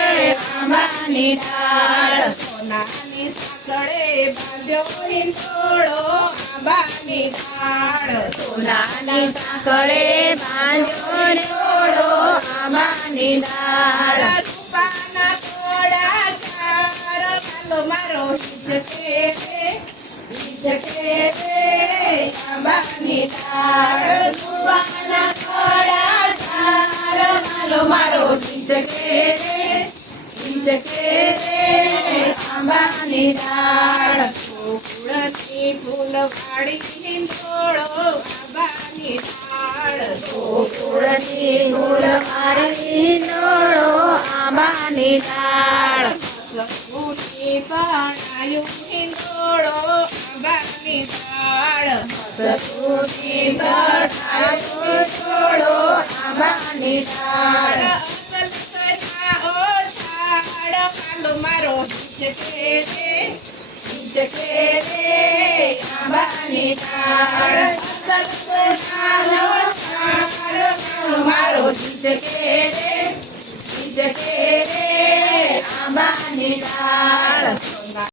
આંબાની ડાળ સોનાની સાંકળે બાંધ્યો હિંડોળો આંબાની ડાળ સોનાની સાંકળે બાંધ્યો હિંડોળો આંબાની ડાળ રૂપાના ઘોડા ચાર ચાલો મારો હિંચકે આંબાની ડાળ રૂપાના ઘોડા ચાર ચાલો મારો હિંચકે આંબાની ડાળ ગોકુળની ફૂલવાડી હિંડોળો આંબાની ડાળ ગોકુળની ફૂલવાડી હિંડોળો આંબાની ડાળ સસુની પાણાયું હિંડોળો આંબાની ડાળ સસુની પાણાયું હિંડોળો આંબાની ડાળ મારો હિંચકે આંબાની ડાળ મારો હિંચકે